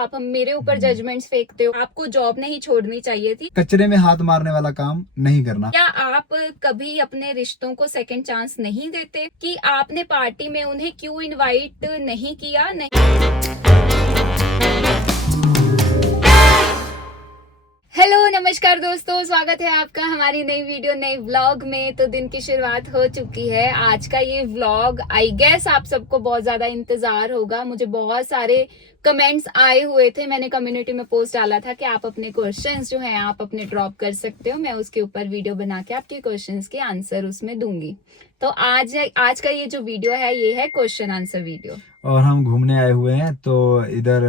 आप हम मेरे ऊपर जजमेंट्स फेंकते हो। आपको जॉब नहीं छोड़नी चाहिए थी। कचरे में हाथ मारने वाला काम नहीं करना। क्या आप कभी अपने रिश्तों को सेकंड चांस नहीं देते? कि आपने पार्टी में उन्हें क्यों इनवाइट नहीं किया? हेलो नमस्कार दोस्तों, स्वागत है आपका हमारी नई वीडियो नई व्लॉग में। तो दिन की शुरुआत हो चुकी है। आज का ये व्लॉग आई गेस आप सबको बहुत ज्यादा इंतजार होगा। मुझे बहुत सारे कमेंट्स आए हुए थे। मैंने कम्युनिटी में पोस्ट डाला था कि आप अपने क्वेश्चंस जो हैं आप अपने ड्रॉप कर सकते हो। मैं उसके ऊपर वीडियो बना के आपके क्वेश्चंस के आंसर उसमें दूंगी। तो आज का ये जो वीडियो है ये है क्वेश्चन आंसर वीडियो। और हम घूमने आए हुए हैं तो इधर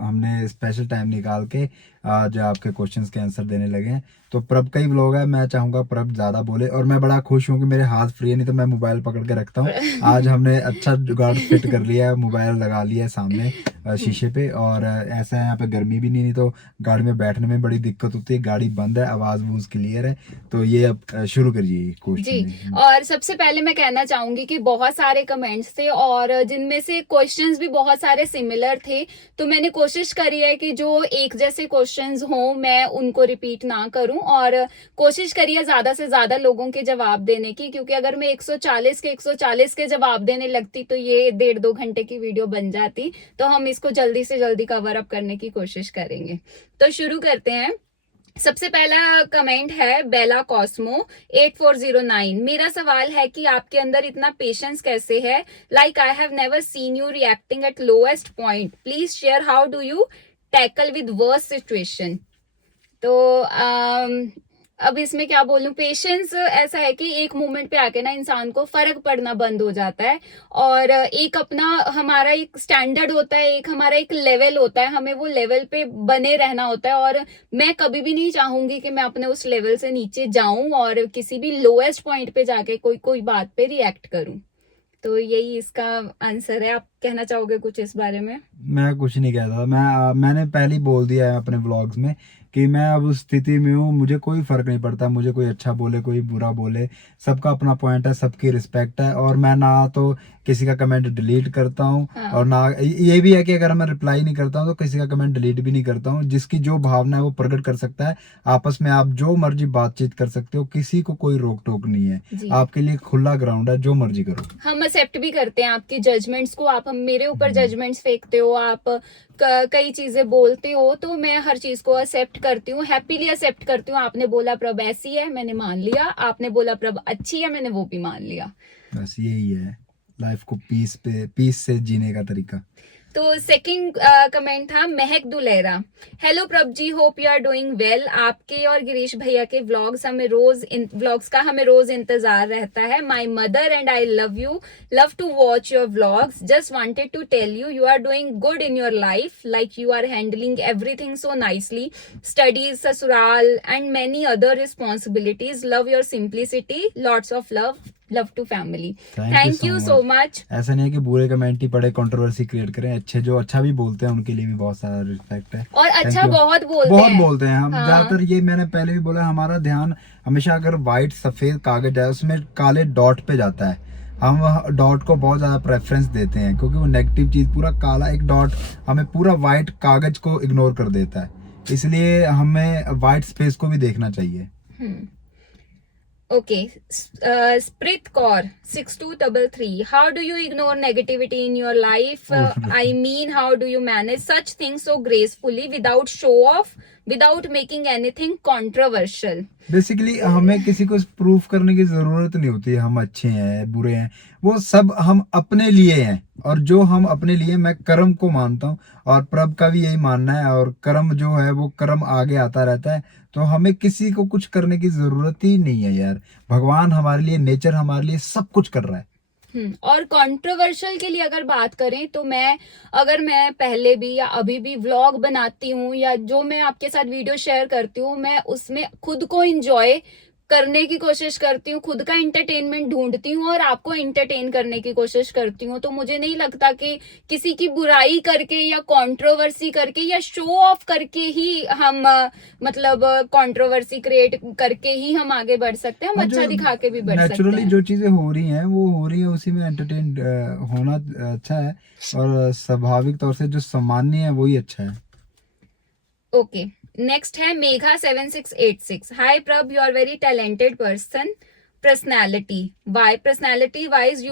हमने स्पेशल टाइम निकाल के आज आपके क्वेश्चंस के आंसर देने लगे हैं। तो प्रभ का ही व्लॉग है। मैं चाहूंगा प्रभ ज्यादा बोले और मैं बड़ा खुश हूँ कि मेरे हाथ फ्री है, नहीं तो मैं मोबाइल पकड़ के रखता हूँ। आज हमने अच्छा जुगाड़ फिट कर लिया है, मोबाइल लगा लिया है सामने शीशे पे। और ऐसा है यहाँ पे गर्मी भी नहीं तो गाड़ी में बैठने में बड़ी दिक्कत होती है। गाड़ी बंद है, आवाज वूज क्लियर है। तो ये अब शुरू करिए क्वेश्चन जी। और सबसे पहले मैं कहना चाहूंगी कि बहुत सारे कमेंट्स थे और जिनमें से क्वेश्चंस भी बहुत सारे सिमिलर थे। तो मैंने कोशिश करी है कि जो एक जैसे क्वेश्चंस हों मैं उनको रिपीट ना करूं और कोशिश करी है ज्यादा से ज्यादा लोगों के जवाब देने की, क्योंकि अगर मैं 140 के जवाब देने लगती तो ये 1.5-2 घंटे की वीडियो बन जाती। तो हम इसको जल्दी से जल्दी कवर अप करने की कोशिश करेंगे। तो शुरू करते हैं। सबसे पहला कमेंट है बेला कॉस्मो 8409। मेरा सवाल है कि आपके अंदर इतना पेशेंस कैसे है? Like I have never seen you reacting eight lowest point. Please share how do you tackle with worst situation. तो अब इसमें क्या बोलूं, पेशेंस ऐसा है कि एक मोमेंट पे आके ना इंसान को फर्क पड़ना बंद हो जाता है और एक अपना हमारा एक स्टैंडर्ड होता है, एक हमारा एक लेवल होता है, हमें वो लेवल पे बने रहना होता है। और मैं कभी भी नहीं चाहूंगी कि मैं अपने उस लेवल से नीचे जाऊं और किसी भी लोएस्ट पॉइंट पे जाके कोई बात पे रिएक्ट करूं। तो यही इसका आंसर है। आप कहना चाहोगे कुछ इस बारे में? मैं कुछ नहीं कहता। मैंने पहले ही बोल दिया है अपने व्लॉग्स में कि मैं अब उस स्थिति में हूँ, मुझे कोई फर्क नहीं पड़ता। मुझे कोई अच्छा बोले कोई बुरा बोले, सबका अपना पॉइंट है, सबकी रिस्पेक्ट है। और मैं ना तो किसी का कमेंट डिलीट करता हूँ हाँ। और ना ये भी है कि अगर मैं रिप्लाई नहीं करता हूँ तो किसी का कमेंट डिलीट भी नहीं करता हूँ। जिसकी जो भावना है वो प्रकट कर सकता है। आपस में आप जो मर्जी बातचीत कर सकते हो, किसी को कोई रोक टोक नहीं है। आपके लिए खुला ग्राउंड है, जो मर्जी करो। हम एक्सेप्ट भी करते हैं आपकी जजमेंट्स को। आप हम मेरे ऊपर जजमेंट्स फेंकते हो, आप कई चीजें बोलते हो, तो मैं हर चीज को एक्सेप्ट करती हूँ, हैप्पीली एक्सेप्ट करती हूँ। आपने बोला प्रभ ऐसी है, मैंने मान लिया। आपने बोला प्रभ अच्छी है, मैंने वो भी मान लिया। बस यही है लाइफ को पीस से जीने का तरीका। तो सेकंड कमेंट था महक Dulera. Hello Prabh ji, hope you are doing well. आपके और गिरीश भैया के व्लॉग्स का हमें रोज इंतजार रहता है। My mother and I love to watch your vlogs. Just wanted to tell you you are doing good in your life, like you are handling everything so nicely. Studies, ससुराल and many other responsibilities. Love your simplicity, lots of love to family. Thank you so much. ऐसा नहीं है कि बुरे comment ही पड़े controversy create करें। अच्छे जो अच्छा भी बोलते हैं उनके लिए भी बहुत सारा रिस्पेक्ट है और अच्छा बहुत बोलते हैं हम। ज्यादातर ये मैंने पहले भी बोला, हमारा ध्यान हमेशा अगर व्हाइट सफेद कागज है उसमें काले डॉट पे जाता है। हम डॉट को बहुत ज्यादा प्रेफरेंस देते हैं क्योंकि वो नेगेटिव चीज, पूरा काला एक डॉट हमें पूरा व्हाइट कागज को इग्नोर कर देता है। इसलिए हमें व्हाइट स्पेस को भी देखना चाहिए। Okay, Sprit Kaur 6233. How do you ignore negativity in your life? I mean, how do you manage such things so gracefully without show off, without making anything controversial? Basically हमें किसी को proof करने की जरूरत नहीं होती है हम अच्छे हैं बुरे हैं। वो सब हम अपने लिए हैं और जो हम अपने लिए, मैं कर्म को मानता हूँ और प्रभ का भी यही मानना है। और कर्म जो है वो कर्म आगे आता रहता है। तो हमें किसी को कुछ करने की जरूरत ही नहीं है यार। भगवान हमारे लिए, नेचर हमारे लिए सब कुछ कर रहा है। और कंट्रोवर्शियल के लिए अगर बात करें तो अगर मैं पहले भी या अभी भी व्लॉग बनाती हूँ या जो मैं आपके साथ वीडियो शेयर करती हूँ, मैं उसमें खुद को एंजॉय करने की कोशिश करती हूँ, खुद का इंटरटेनमेंट ढूंढती हूँ और आपको इंटरटेन करने की कोशिश करती हूँ। तो मुझे नहीं लगता कि किसी की बुराई करके या कंट्रोवर्सी करके या शो ऑफ करके ही हम मतलब कंट्रोवर्सी क्रिएट करके ही हम आगे बढ़ सकते हैं। हम अच्छा दिखा के भी बढ़ सकते हैं। नेचुरली जो चीजें हो रही हैं वो हो रही है, उसी में एंटरटेन होना अच्छा है और स्वाभाविक तौर से जो सामान्य है वही अच्छा है। ओके, नेक्स्ट है Megha 7686। Hi Prabh, you are very talented person. Personality wise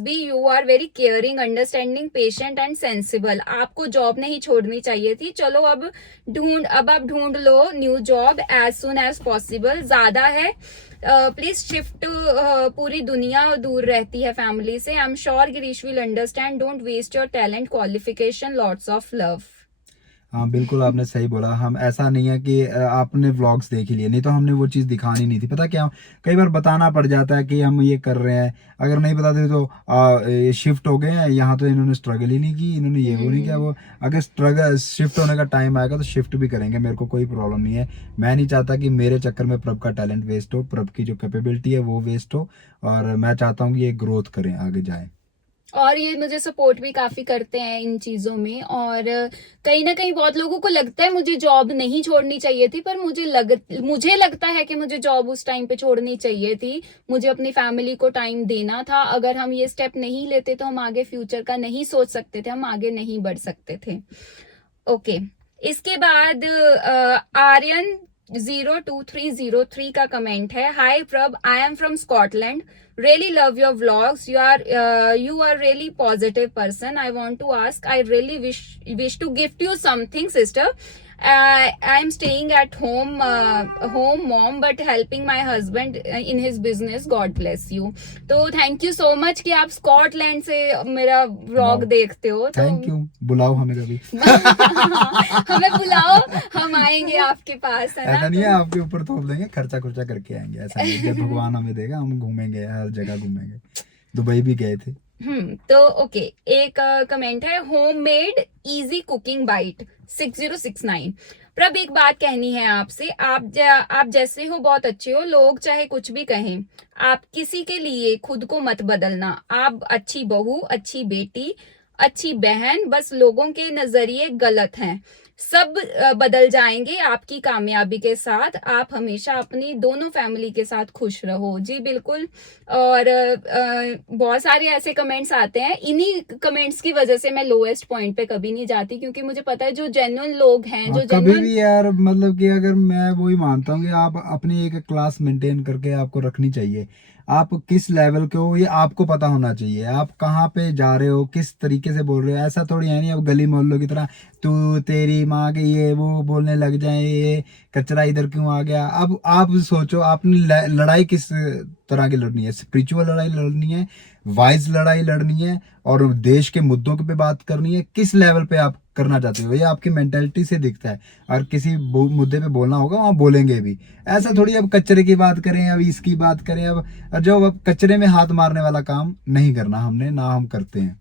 be you are very caring, understanding, patient and sensible. आपको जॉब नहीं छोड़नी चाहिए थी। चलो अब आप ढूंढ लो new job as soon as possible. ज्यादा है, प्लीज शिफ्ट। पूरी दुनिया दूर रहती है फैमिली से। I am sure Girish will understand. Don't waste your talent, qualification, lots of love. हाँ बिल्कुल आपने सही बोला। हम ऐसा नहीं है कि आपने व्लॉग्स देख ही लिए, नहीं तो हमने वो चीज़ दिखानी नहीं थी। पता क्या, कई बार बताना पड़ जाता है कि हम ये कर रहे हैं, अगर नहीं बताते तो ये शिफ्ट हो गए हैं यहाँ, तो इन्होंने स्ट्रगल ही नहीं की, इन्होंने ये वो नहीं किया। वो अगर स्ट्रगल शिफ्ट होने का टाइम आएगा तो शिफ्ट भी करेंगे, मेरे को कोई प्रॉब्लम नहीं है। मैं नहीं चाहता कि मेरे चक्कर में प्रभ का टैलेंट वेस्ट हो, प्रभ की जो कैपेबिलिटी है वो वेस्ट हो, और मैं चाहता हूँ कि ये ग्रोथ करें, आगे जाए। और ये मुझे सपोर्ट भी काफी करते हैं इन चीजों में। और कहीं ना कहीं बहुत लोगों को लगता है मुझे जॉब नहीं छोड़नी चाहिए थी, पर मुझे लगता है कि मुझे जॉब उस टाइम पे छोड़नी चाहिए थी। मुझे अपनी फैमिली को टाइम देना था। अगर हम ये स्टेप नहीं लेते तो हम आगे फ्यूचर का नहीं सोच सकते थे, हम आगे नहीं बढ़ सकते थे। ओके, इसके बाद आर्यन 02303 का कमेंट है। हाय प्रभ, I am from Scotland, really love your vlogs, you are really positive person. I want to ask, I really wish to gift you something sister. I'm staying at home mom but helping my husband in his business. God bless you. तो thank you so much कि आप Scotland से मेरा vlog देखते हो। तो thank you, बुलाओ हमें कभी। हमें बुलाओ, हम आएंगे आपके पास, है ना। ऐसा नहीं है आपके ऊपर थोप देंगे, खर्चा खुर्चा करके आएंगे, ऐसा नहीं। जब भगवान हमें देगा हम घूमेंगे, हर जगह घूमेंगे। दुबई भी गए थे। तो ओके, एक कमेंट है होममेड इजी कुकिंग बाइट 6069। प्रभ, एक बात कहनी है आपसे। आप जैसे हो बहुत अच्छे हो, लोग चाहे कुछ भी कहें, आप किसी के लिए खुद को मत बदलना। आप अच्छी बहू, अच्छी बेटी, अच्छी बहन, बस लोगों के नजरिए गलत हैं। सब बदल जाएंगे आपकी कामयाबी के साथ। आप हमेशा अपनी दोनों फैमिली के साथ खुश रहो। जी बिल्कुल। और बहुत सारे ऐसे कमेंट्स आते हैं, इन्हीं कमेंट्स की वजह से मैं लोएस्ट पॉइंट पे कभी नहीं जाती, क्योंकि मुझे पता है जो जेन्युइन लोग हैं, जो कभी जेन्युइन। भी यार, मतलब कि अगर मैं वही मानता हूँ कि आप अपनी एक क्लास मेंटेन करके आपको रखनी चाहिए। आप किस लेवल के हो ये आपको पता होना चाहिए। आप कहाँ पे जा रहे हो, किस तरीके से बोल रहे हो, ऐसा थोड़ी है नहीं अब गली मोहल्लों की तरह तू तेरी माँ के ये वो बोलने लग जाए, ये कचरा इधर क्यों आ गया। अब आप सोचो आपने लड़ाई किस तरह की लड़नी है। स्पिरिचुअल लड़ाई लड़नी है, वाइज लड़ाई लड़नी है, और देश के मुद्दों पे बात करनी है। किस लेवल पे आप करना चाहते हो ये आपकी मेंटेलिटी से दिखता है। और किसी मुद्दे पे बोलना होगा वहाँ बोलेंगे भी। ऐसा थोड़ी अब कचरे की बात करें, अब इसकी बात करें, अब जो अब कचरे में हाथ मारने वाला काम नहीं करना हमने, ना हम करते हैं।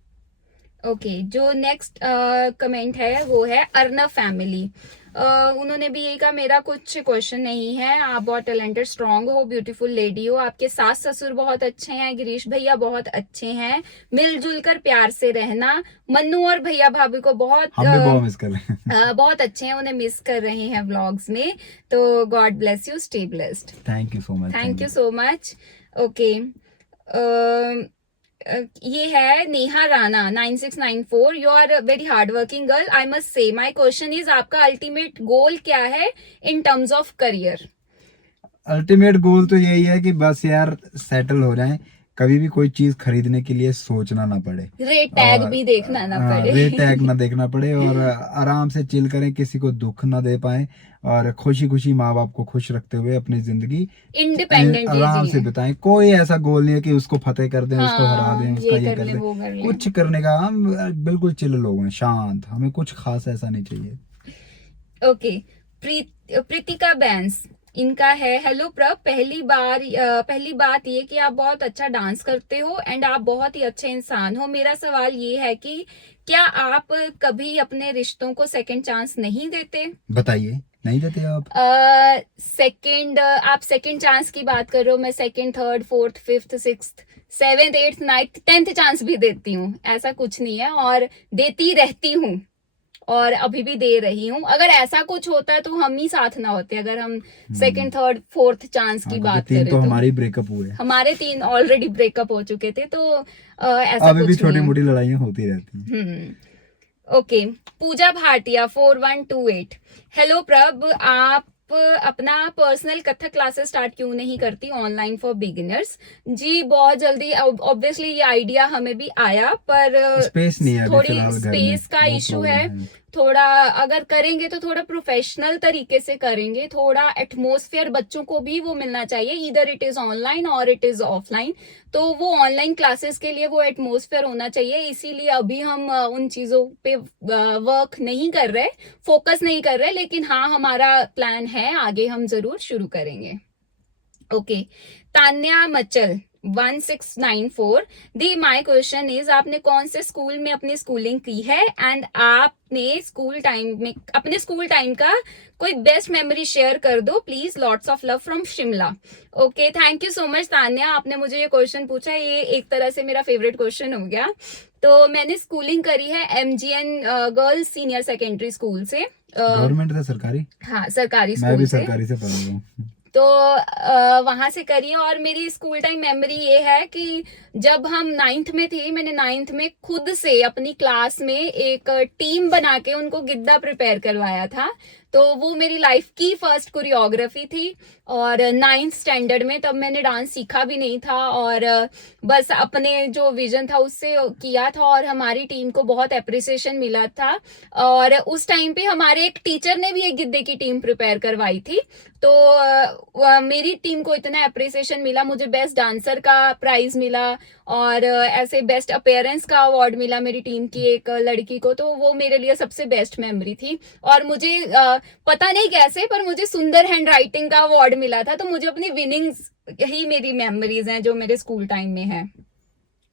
ओके, जो नेक्स्ट कमेंट है वो है अर्नव फैमिली। उन्होंने भी यही कहा, मेरा कुछ क्वेश्चन नहीं है। आप बहुत टैलेंटेड, स्ट्रांग हो, ब्यूटीफुल लेडी हो। आपके सास ससुर बहुत अच्छे हैं, गिरीश भैया बहुत अच्छे हैं। मिलजुल कर प्यार से रहना। मन्नू और भैया भाभी को बहुत बहुत मिस कर रहे हैं। बहुत अच्छे हैं, उन्हें मिस कर रहे हैं व्लॉग्स में। तो God bless you, stay blessed. Thank you so much. Thank you so much. Okay, ये है Neha Rana 9694। You are very hard working girl, I must say. My question is, आपका अल्टीमेट गोल क्या है in terms of career? Ultimate goal तो यही है कि बस यार सेटल हो जाएं, कभी भी कोई चीज खरीदने के लिए सोचना ना पड़े, रेट टैग भी देखना ना पड़े। रेट टैग ना देखना पड़े, और आराम से चिल करें, किसी को दुख ना दे पाए, और खुशी खुशी माँ बाप को खुश रखते हुए अपनी जिंदगी इंडिपेंडेंट आराम से बिताएं। कोई ऐसा गोल नहीं है कि उसको फतेह कर दें, उसको हरा हाँ, दें, उसका ये कर कर ले, दें। वो कर ले। कुछ करने का, हम बिल्कुल चिल लोग हैं, शांत, हमें कुछ खास ऐसा नहीं चाहिए। ओके, प्रीतिका बैंस, इनका है, हेलो प्रभ, पहली बात ये कि आप बहुत अच्छा डांस करते हो एंड आप बहुत ही अच्छे इंसान हो। मेरा सवाल ये है कि क्या आप कभी अपने रिश्तों को सेकंड चांस नहीं देते? बताइए, नहीं देते आप? आप सेकंड चांस की बात कर रहे हो, मैं second, third, fourth, fifth, sixth, seventh, eighth, ninth, 10th chance भी देती हूँ। ऐसा कुछ नहीं है, और देती रहती हूँ, और अभी भी दे रही हूँ। अगर ऐसा कुछ होता है तो हम ही साथ ना होते। अगर हम सेकंड, थर्ड, फोर्थ चांस की बात करें तो हमारी ब्रेकअप हुए, हमारे 3 ऑलरेडी ब्रेकअप हो चुके थे, तो ऐसा अभी भी कुछ छोटी नहीं मोटी लड़ाइयाँ होती रहती हैं। है। ओके, पूजा भाटिया 4128। हेलो प्रभ, आप अपना पर्सनल कथक क्लासेस स्टार्ट क्यों नहीं करती ऑनलाइन फॉर बिगिनर्स? जी बहुत जल्दी, ऑब्वियसली ये आइडिया हमें भी आया, पर स्पेस नहीं है अभी थोड़ी फिलहाल घर में, स्पेस का वो इशू प्रॉब्लम है। है। थोड़ा अगर करेंगे तो थोड़ा प्रोफेशनल तरीके से करेंगे, थोड़ा एटमॉस्फेयर बच्चों को भी वो मिलना चाहिए, इधर इट इज ऑनलाइन और इट इज ऑफलाइन। तो वो ऑनलाइन क्लासेस के लिए वो एटमॉस्फेयर होना चाहिए, इसीलिए अभी हम उन चीजों पे वर्क नहीं कर रहे, फोकस नहीं कर रहे, लेकिन हाँ हमारा प्लान है, आगे हम जरूर शुरू करेंगे। ओके, तान्या मचल 1694। दी माई क्वेश्चन इज, आपने कौन से स्कूल में अपनी स्कूलिंग की है एंड आपने स्कूल टाइम में अपने स्कूल टाइम का कोई बेस्ट मेमोरी शेयर कर दो please, lots of love from Shimla. Okay, thank you so much Tanya, आपने मुझे ये क्वेश्चन पूछा, ये एक तरह से मेरा फेवरेट क्वेश्चन हो गया। तो मैंने स्कूलिंग करी है MGN girls senior secondary school से। गवर्नमेंट से सरकारी? हाँ सरकारी मैं भी स्कूल से। सरकारी से पढ़ा हुआ हूँ। तो वहां से करी है, और मेरी स्कूल टाइम मेमोरी ये है कि जब हम 9th में थे, मैंने 9th में खुद से अपनी क्लास में एक टीम बना के उनको गिद्दा प्रिपेयर करवाया था। तो वो मेरी लाइफ की फर्स्ट कोरियोग्राफी थी, और 9th स्टैंडर्ड में तब मैंने डांस सीखा भी नहीं था, और बस अपने जो विजन था उससे किया था, और हमारी टीम को बहुत अप्रिसिएशन मिला था। और उस टाइम पे हमारे एक टीचर ने भी एक गिद्दे की टीम प्रिपेयर करवाई थी, तो मेरी टीम को इतना अप्रिसिएशन मिला, मुझे बेस्ट डांसर का प्राइज मिला, और ऐसे बेस्ट अपीयरेंस का अवार्ड मिला मेरी टीम की एक लड़की को। तो वो मेरे लिए सबसे बेस्ट मेमोरी थी। और मुझे पता नहीं कैसे, पर मुझे सुंदर हैंड राइटिंग का अवार्ड मिला था। तो मुझे अपनी विनिंग्स ही मेरी मेमोरीज हैं जो मेरे स्कूल टाइम में है।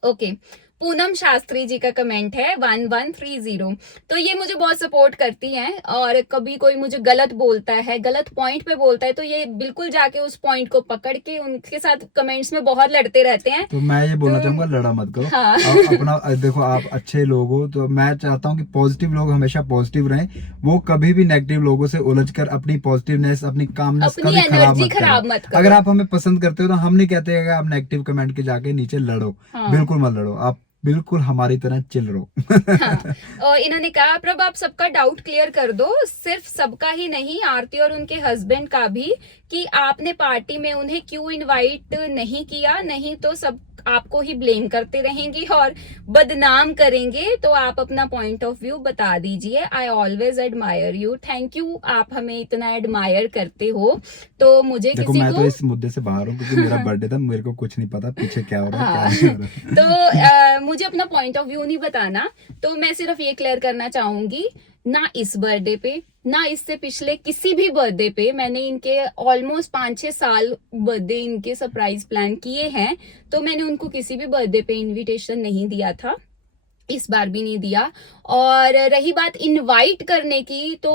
ओके, पूनम शास्त्री जी का कमेंट है 1130। तो ये मुझे बहुत सपोर्ट करती हैं, और कभी कोई मुझे गलत बोलता है, गलत पॉइंट पे बोलता है, तो ये बिल्कुल जाके उस पॉइंट को पकड़ के उनके साथ कमेंट्स में बहुत लड़ते रहते हैं। तो मैं ये बोलना तो- चाहूंगा, लड़ा मत करो। हाँ। अपना देखो, आप अच्छे लोग हो, तो मैं चाहता हूँ कि पॉजिटिव लोग हमेशा पॉजिटिव रहें। वो कभी भी नेगेटिव लोगों से उलझ कर अपनी पॉजिटिवनेस, अपनी कामनेस अपनी कभी खराब एनर्जी मत खराब करो। मत करो। अगर आप हमें पसंद करते हो तो हम नहीं कहते कि आप नेगेटिव कमेंट के जाके नीचे लड़ो। हाँ। बिल्कुल मत लड़ो, आप बिल्कुल हमारी तरह चिल रहो। हाँ, और इन्होंने कहा प्रभ आप सबका डाउट क्लियर कर दो, सिर्फ सबका ही नहीं, आरती और उनके हस्बैंड का भी, कि आपने पार्टी में उन्हें क्यों इनवाइट नहीं किया, नहीं तो सब आपको ही ब्लेम करते रहेंगे और बदनाम करेंगे। तो आप अपना पॉइंट ऑफ व्यू बता दीजिए। I always admire you. Thank you, आप हमें इतना एडमायर करते हो। तो मुझे देखो, किसी मैं को तो इस मुद्दे से बाहर हूँ क्योंकि मेरा बर्थडे था, मेरे को कुछ नहीं पता पीछे क्या हो रहा है, हाँ। क्या नहीं हो रहा। तो मुझे अपना पॉइंट ऑफ व्यू नहीं बताना, तो मैं सिर्फ ये क्लियर करना चाहूंगी, ना इस बर्थडे पे, ना इससे पिछले किसी भी बर्थडे पे मैंने इनके ऑलमोस्ट 5-6 साल बर्थडे इनके सरप्राइज प्लान किए हैं, तो मैंने उनको किसी भी बर्थडे पे इनविटेशन नहीं दिया था, इस बार भी नहीं दिया। और रही बात इनवाइट करने की, तो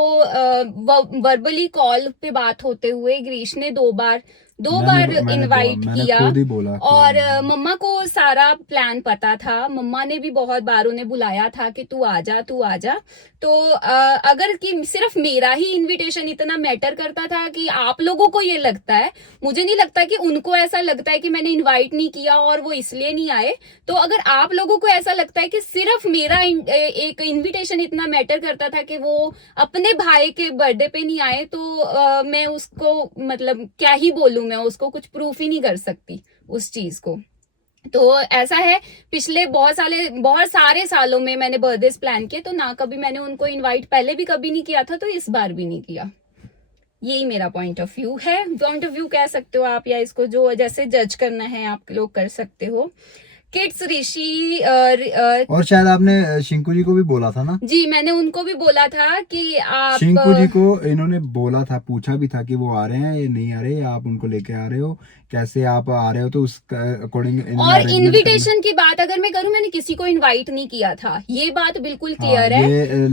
वर्बली कॉल पे बात होते हुए ग्रीश ने दो बार इनवाइट किया, खुद ही बोला और मम्मा को सारा प्लान पता था, मम्मा ने भी बहुत बार उन्हें बुलाया था कि तू आजा तू आजा। तो अगर कि सिर्फ मेरा ही इनविटेशन इतना मैटर करता था कि आप लोगों को ये लगता है, मुझे नहीं लगता कि उनको ऐसा लगता है कि मैंने इनवाइट नहीं किया और वो इसलिए नहीं आए। तो अगर आप लोगों को ऐसा लगता है कि सिर्फ मेरा एक इनविटेशन इतना मैटर करता था कि वो अपने भाई के बर्थडे पे नहीं आए, तो मैं उसको मतलब क्या ही बोलूं, मैं उसको कुछ प्रूफ ही नहीं कर सकती उस चीज को। तो ऐसा है, पिछले बहुत सारे सालों में मैंने बर्थडे प्लान किए, तो ना कभी मैंने उनको इनवाइट पहले भी कभी नहीं किया था, तो इस बार भी नहीं किया। यही मेरा पॉइंट ऑफ व्यू है। पॉइंट ऑफ व्यू कह सकते हो आप, या इसको जो जैसे जज करना है आप लोग कर सकते हो। किड्स ऋषि और शायद आपने शिंकू जी को भी बोला था ना? जी, मैंने उनको भी बोला था कि आप शिंकू जी को इन्होंने बोला था, पूछा भी था कि वो आ रहे हैं या नहीं आ रहे, या आप उनको लेके आ रहे हो, कैसे आप आ रहे हो, तो उस अकॉर्डिंग। और इनविटेशन की बात अगर मैं करूं, मैंने किसी को इनवाइट नहीं किया था, ये बात बिल्कुल क्लियर है। ये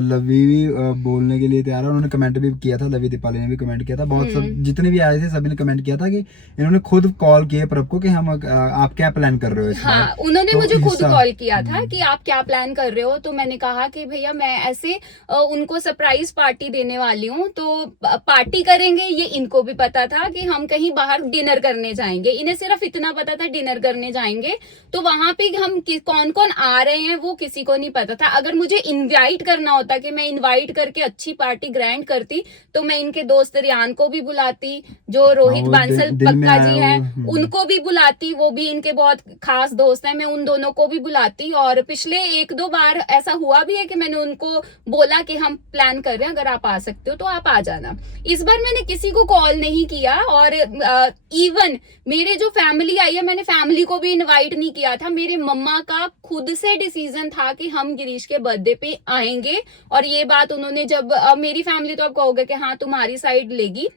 लवी भी बोलने के लिए तैयार है, उन्होंने कमेंट भी किया था, लवी दीपाली ने भी कमेंट किया था, बहुत सब जितने भी आए थे सभी ने कमेंट किया था कि इन्होंने खुद कॉल किए प्रभ को कि हम आप क्या प्लान कर रहे हो इस हाँ, उन्होंने तो मुझे खुद हिस्सा कॉल किया था कि आप क्या प्लान कर रहे हो, तो मैंने कहा कि भैया मैं ऐसे उनको सरप्राइज पार्टी देने वाली हूँ, तो पार्टी करेंगे ये इनको भी पता था कि हम कहीं बाहर डिनर करने जाएंगे, इन्हें सिर्फ इतना पता था डिनर करने जाएंगे, तो वहां पे हम कौन कौन आ रहे हैं वो किसी को नहीं पता था। अगर मुझे इनवाइट करना होता कि मैं इनवाइट करके अच्छी पार्टी ग्रैंड करती तो मैं इनके दोस्त रियान को भी बुलाती, जो रोहित वो बांसल दिल में पक्का आया जी वो। हैं उनको भी बुलाती, वो भी इनके बहुत खास दोस्त हैं, मैं उन दोनों को भी बुलाती। और पिछले 1-2 बार ऐसा हुआ भी है कि मैंने उनको बोला कि हम प्लान कर रहे हैं, अगर आप आ सकते हो तो आप आ जाना। इस बार मैंने किसी को कॉल नहीं किया, और इवन मेरे जो फैमिली आई है मैंने फैमिली को भी इनवाइट नहीं किया था। मेरे मम्मा का खुद से डिसीजन था कि हम गिरीश के बर्थडे पे आएंगे, और ये बात उन्होंने जब मेरी फैमिली तो आप कहोगे कि हाँ तुम्हारी साइड लेगी,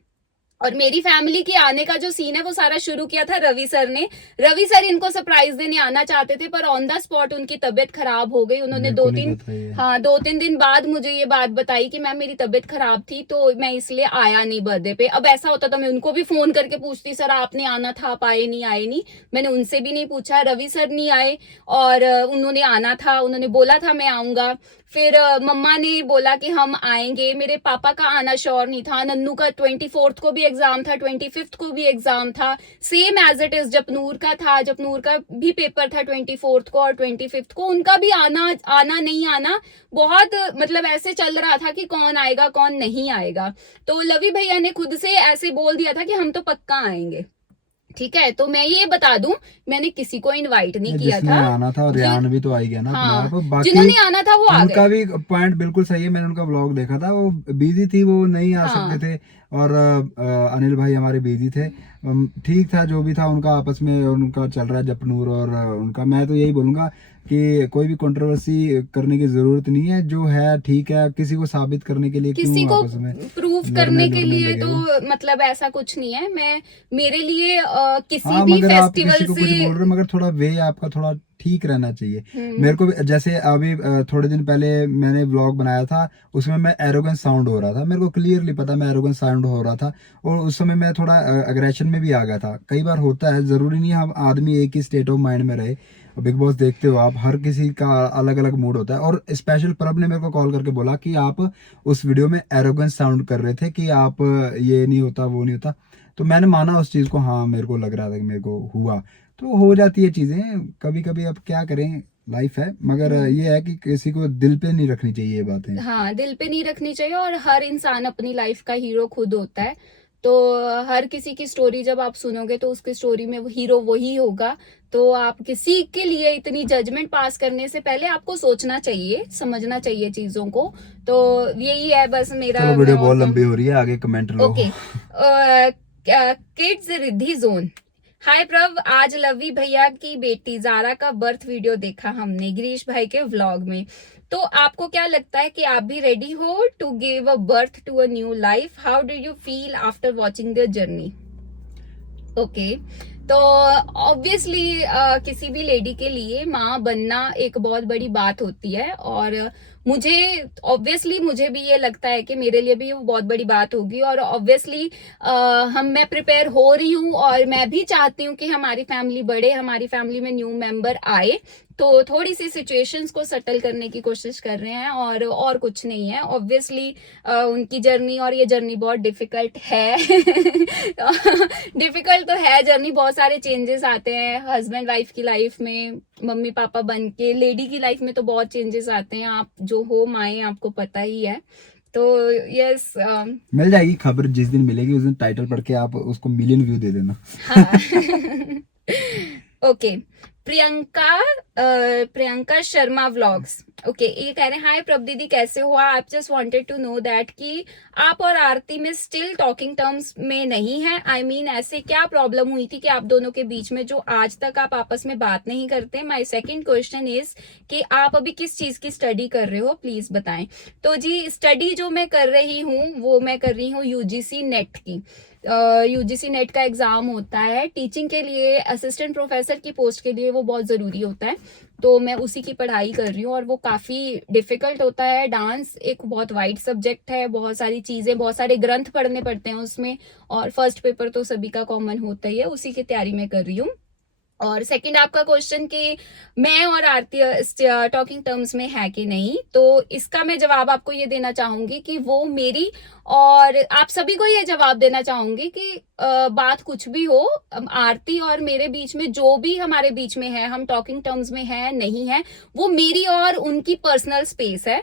और मेरी फैमिली के आने का जो सीन है वो सारा शुरू किया था रवि सर ने। रवि सर इनको सरप्राइज देने आना चाहते थे, पर ऑन द स्पॉट उनकी तबीयत खराब हो गई। उन्होंने मेरे को नहीं पता ये। 2-3 दिन बाद मुझे ये बात बताई कि मैम मेरी तबीयत खराब थी तो मैं इसलिए आया नहीं बर्थडे पे। अब ऐसा होता तो मैं उनको भी फोन करके पूछती, सर आपने आना था, आप आए नहीं। मैंने उनसे भी नहीं पूछा, रवि सर नहीं आए, और उन्होंने आना था, उन्होंने बोला था मैं आऊंगा। फिर मम्मा ने बोला कि हम आएंगे, मेरे पापा का आना श्योर नहीं था, नन्नू का 24th को भी एग्जाम था, 25th को भी एग्जाम था, same as it is Japnoor का था, जपनूर का भी पेपर था 24th को, और 25th को उनका भी आना नहीं आना बहुत मतलब ऐसे चल रहा था कि कौन आएगा कौन नहीं आएगा। तो लवी भैया ने खुद से ऐसे बोल दिया था कि हम तो पक्का आएंगे, ठीक है। तो मैं ये बता दूं, मैंने किसी को इनवाइट नहीं किया जिसने था। आना था, और रियान भी तो आ ही गया ना अपने हाँ, आप। बाकी जिन्होंने आना था वो आ उनका गए। भी पॉइंट बिल्कुल सही है, मैंने उनका व्लॉग देखा था, वो बिजी थी, वो नहीं आ हाँ, सकते थे। और अनिल भाई हमारे बिजी थे। ठीक था जो भी था, उनका आपस में उनका चल रहा है जपनूर और उनका। मैं तो यही बोलूंगा कि कोई भी कंट्रोवर्सी करने की जरूरत नहीं है, जो है ठीक है। किसी को साबित करने के लिए किसी क्यों को आपस में प्रूफ लड़ने करने के लड़ने लिए लगे तो हो। मतलब ऐसा कुछ नहीं है। मैं मेरे लिए किसी हाँ, भी मगर आप किसी फेस्टिवल को कुछ से बोल रहे हो, मगर थोड़ा वे आपका थोड़ा ठीक रहना चाहिए। हम्म, मेरे को भी जैसे अभी थोड़े दिन पहले मैंने व्लॉग बनाया था, उसमें मैं एरोगेंस साउंड हो रहा था, मेरे को क्लियरली पता मैं एरोगेंस साउंड हो रहा था, और उस समय मैं थोड़ा अग्रेशन में भी आ गया था। कई बार होता है, जरूरी नहीं है हम आदमी एक ही स्टेट ऑफ माइंड में रहे। बिग बॉस देखते हो आप, हर किसी का अलग अलग मूड होता है। और स्पेशल प्रभ ने मेरे को कॉल करके बोला कि आप उस वीडियो में एरोगेंस साउंड कर रहे थे, कि आप ये नहीं होता वो नहीं होता। तो मैंने माना उस चीज को, हाँ मेरे को लग रहा था कि मेरे को हुआ। तो हो जाती है चीजें कभी कभी, अब क्या करें, लाइफ है। मगर ये है कि किसी को दिल पे नहीं रखनी चाहिए ये बातें। हाँ दिल पे नहीं रखनी चाहिए, और हर इंसान अपनी लाइफ का हीरो खुद होता है। तो हर किसी की स्टोरी जब आप सुनोगे तो उसकी स्टोरी में वो हीरो वही होगा। तो आप किसी के लिए इतनी जजमेंट पास करने से पहले आपको सोचना चाहिए, समझना चाहिए चीजों को। तो यही है बस मेरा। चलो, मैं वीडियो और बहुत लंबी हो रही है, आगे कमेंट लो। Okay, kids Riddhi zone. Hi Prabh, आज लवी भैया की बेटी जारा का बर्थ वीडियो देखा हमने गिरीश भाई के व्लॉग में। तो आपको क्या लगता है कि आप भी रेडी हो to give a birth to a new life? How do you feel after watching their journey? Okay, तो ऑब्वियसली किसी भी लेडी के लिए माँ बनना एक बहुत बड़ी बात होती है, और मुझे ऑब्वियसली मुझे भी ये लगता है कि मेरे लिए भी वो बहुत बड़ी बात होगी। और ऑब्वियसली मैं प्रिपेयर हो रही हूँ, और मैं भी चाहती हूँ कि हमारी फैमिली बढ़े, हमारी फैमिली में न्यू मेंबर आए। तो थोड़ी सी सिचुएशंस को सेटल करने की कोशिश कर रहे हैं, और कुछ नहीं है। ऑब्वियसली उनकी जर्नी, और ये जर्नी बहुत डिफिकल्ट है डिफिकल्ट तो है जर्नी, बहुत सारे चेंजेस आते हैं हस्बैंड वाइफ की लाइफ में, मम्मी पापा बन के लेडी की लाइफ में तो बहुत चेंजेस आते हैं। आप जो हो माए आपको पता ही है। तो यस, मिल जाएगी खबर, जिस दिन मिलेगी उस दिन टाइटल पढ़ के आप उसको मिलियन व्यू दे देना। हाँ okay, Priyanka Sharma vlogs. Okay, ये कह रहे हैं हाय प्रभ दीदी कैसे हो आप? Just wanted to know that कि आप और आरती में स्टिल टॉकिंग टर्म्स में नहीं है। आई मीन ऐसे क्या प्रॉब्लम हुई थी कि आप दोनों के बीच में जो आज तक आप आपस में बात नहीं करते? माय सेकंड क्वेश्चन इज कि आप अभी किस चीज की स्टडी कर रहे हो, प्लीज बताएं। तो जी, स्टडी जो मैं कर रही हूँ वो मैं कर रही हूँ यूजीसी नेट की। यूजीसी नेट का एग्जाम होता है टीचिंग के लिए, असिस्टेंट प्रोफेसर की पोस्ट के लिए वो बहुत जरूरी होता है। तो मैं उसी की पढ़ाई कर रही हूँ, और वो काफी डिफिकल्ट होता है। डांस एक बहुत वाइड सब्जेक्ट है, बहुत सारी चीजें, बहुत सारे ग्रंथ पढ़ने पड़ते हैं उसमें, और फर्स्ट पेपर तो सभी का कॉमन होता ही है, उसी की तैयारी मैं कर रही हूँ। और सेकंड आपका क्वेश्चन कि मैं और आरती टॉकिंग टर्म्स में है कि नहीं, तो इसका मैं जवाब आपको ये देना चाहूंगी कि वो मेरी और आप सभी को ये जवाब देना चाहूंगी कि बात कुछ भी हो, आरती और मेरे बीच में जो भी हमारे बीच में है, हम टॉकिंग टर्म्स में है नहीं है, वो मेरी और उनकी पर्सनल स्पेस है,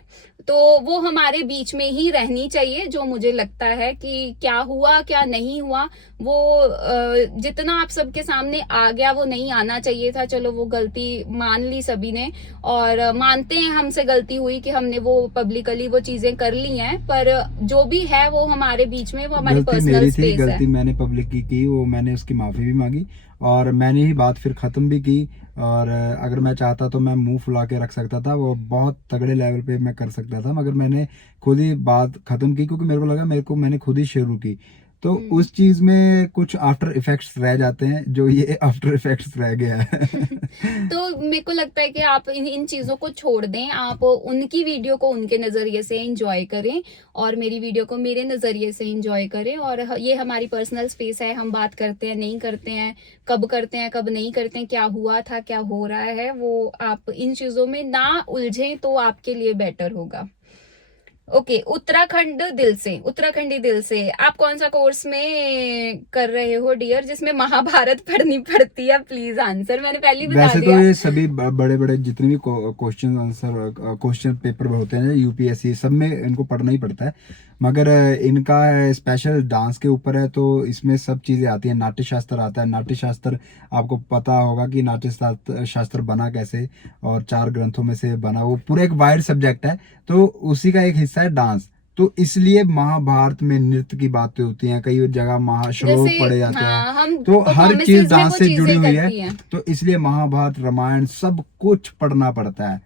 तो वो हमारे बीच में ही रहनी चाहिए। जो मुझे लगता है कि क्या हुआ क्या नहीं हुआ, वो जितना आप सबके सामने आ गया वो नहीं आना चाहिए था। चलो वो गलती मान ली सभी ने, और मानते हैं हमसे गलती हुई कि हमने वो पब्लिकली वो चीजें कर ली हैं, पर जो भी है वो हमारे बीच में, वो हमारी गलती पर्सनल मेरी थी, स्पेस है। गलती मैंने पब्लिक की वो मैंने उसकी माफ़ी भी मांगी और मैंने ही बात फिर ख़त्म भी की। और अगर मैं चाहता तो मैं मुंह फुला के रख सकता था, वो बहुत तगड़े लेवल पे मैं कर सकता था, मगर मैंने खुद ही बात ख़त्म की क्योंकि मेरे को लगा मैंने खुद ही शुरू की। तो उस चीज़ में कुछ आफ्टर इफेक्ट्स रह जाते हैं, जो ये आफ्टर इफेक्ट्स रह गया है। तो मेरे को लगता है कि आप इन चीजों को छोड़ दें, आप उनकी वीडियो को उनके नजरिए से एंजॉय करें और मेरी वीडियो को मेरे नजरिए से एंजॉय करें। और ये हमारी पर्सनल स्पेस है, हम बात करते हैं नहीं करते हैं, करते हैं कब नहीं करते हैं, क्या हुआ था क्या हो रहा है, वो आप इन चीजों में ना उलझें तो आपके लिए बेटर होगा। ओके, उत्तराखंडी दिल से आप कौन सा कोर्स में कर रहे हो डियर, जिसमें महाभारत पढ़नी पड़ती है? प्लीज आंसर, मैंने पहले ही बता वैसे तो दिया। ये सभी बड़े बड़े जितने भी क्वेश्चन आंसर क्वेश्चन पेपर होते हैं यूपीएससी, सब में इनको पढ़ना ही पड़ता है, मगर इनका स्पेशल डांस के ऊपर है तो इसमें सब चीज़ें आती हैं। नाट्य शास्त्र आता है, नाट्य शास्त्र आपको पता होगा कि नाट्य शास्त्र बना कैसे, और 4 ग्रंथों में से बना, वो पूरा एक वाइड सब्जेक्ट है, तो उसी का एक हिस्सा है डांस। तो इसलिए महाभारत में नृत्य की बातें होती हैं, कई जगह महाश्लोक जैसे पढ़े जाते हाँ, हैं, हम तो हर चीज परफॉर्मेंसेज में डांस वो से जुड़ी चीजें हुई है, करती हैं। तो इसलिए महाभारत रामायण सब कुछ पढ़ना पड़ता है।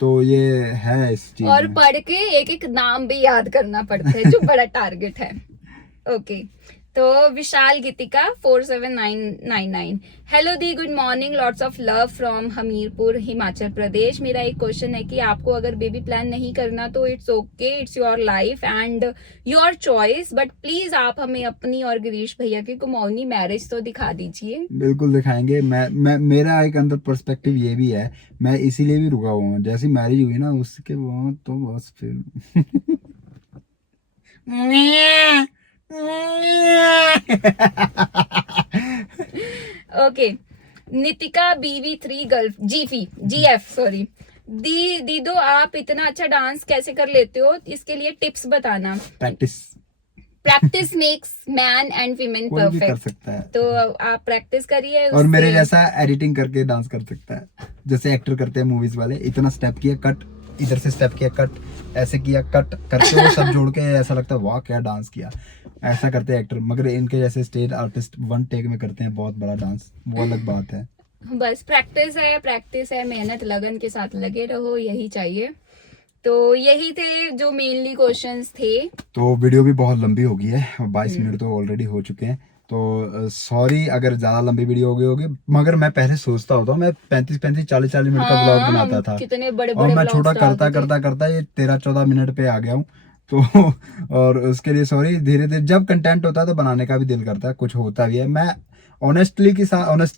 तो ये है इस चीज और में। पढ़ के एक एक नाम भी याद करना पड़ता है, जो बड़ा टारगेट है। ओके, तो विशाल गीतिका 47999, हेलो दी, good morning, lots of love from Hamirpur Himachal Pradesh. मेरा एक क्वेश्चन है कि आपको अगर बेबी प्लान नहीं करना तो it's okay, it's your life and your choice, but please आप हमें अपनी और गिरीश भैया की कुमाऊनी मैरिज तो दिखा दीजिए। बिल्कुल दिखाएंगे। मैं मेरा एक अंदर पर्सपेक्टिव ये भी है, मैं इसीलिए भी रुका हुआ हूँ, जैसी मैरिज हुई ना उसके बाद तो बस फिर ओके, नितिका BV3 गल्फ GF सॉरी, दीदो आप इतना अच्छा डांस कैसे कर लेते हो, इसके लिए टिप्स बताना। Practice makes man and women कोई भी कर परफेक्ट, सकता है, तो आप प्रैक्टिस करिए और मेरे उससे। जैसा एडिटिंग करके डांस कर सकता है, जैसे एक्टर करते हैं मूवीज वाले, इतना स्टेप किया कट, इधर से स्टेप किया कट, ऐसे किया कट करके वो सब जोड़ के ऐसा लगता है वाह क्या डांस किया, ऐसा करते हैं एक्टर। मगर इनके जैसे स्टेज आर्टिस्ट 1 टेक में करते हैं बहुत बड़ा डांस, वो अलग बात है। बस प्रैक्टिस है, मेहनत लगन के साथ लगे रहो, यही चाहिए। तो यही थे जो मेनली क्वेश्चंस थे। तो वीडियो भी बहुत लंबी हो गई है, 22 मिनट तो ऑलरेडी हो चुके हैं, तो सॉरी अगर ज़्यादा लंबी वीडियो हो गई होगी, मगर मैं पहले सोचता होता मैं 35 40 मिनट का ब्लॉग हाँ, बनाता हम था, कितने बड़े और बड़े मैं छोटा ब्लॉग्स करता डालते थे। करता करता ये 13-14 मिनट पे आ गया हूँ। तो और उसके लिए सॉरी। धीरे धीरे जब कंटेंट होता है तो बनाने का भी दिल करता है, कुछ होता भी है। मैं ऑनेस्टी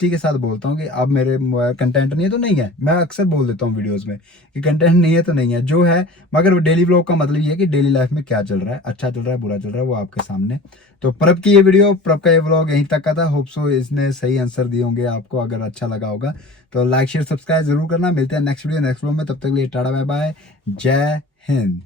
के साथ बोलता हूँ कि अब मेरे कंटेंट नहीं है तो नहीं है, मैं अक्सर बोल देता हूँ वीडियोस में कि कंटेंट नहीं है तो नहीं है, जो है। मगर डेली व्लॉग का मतलब ये है कि डेली लाइफ में क्या चल रहा है, अच्छा चल रहा है बुरा चल रहा है, वो आपके सामने। तो प्रभ की ये वीडियो, प्रभ का ये व्लॉग यहीं तक का था। होप सो इसने सही आंसर दिए होंगे आपको, अगर अच्छा लगा होगा तो लाइक शेयर सब्सक्राइब जरूर करना। मिलते हैं नेक्स्ट वीडियो नेक्स्ट व्लॉग में, तब तक के लिए टाटा बाय बाय, जय हिंद।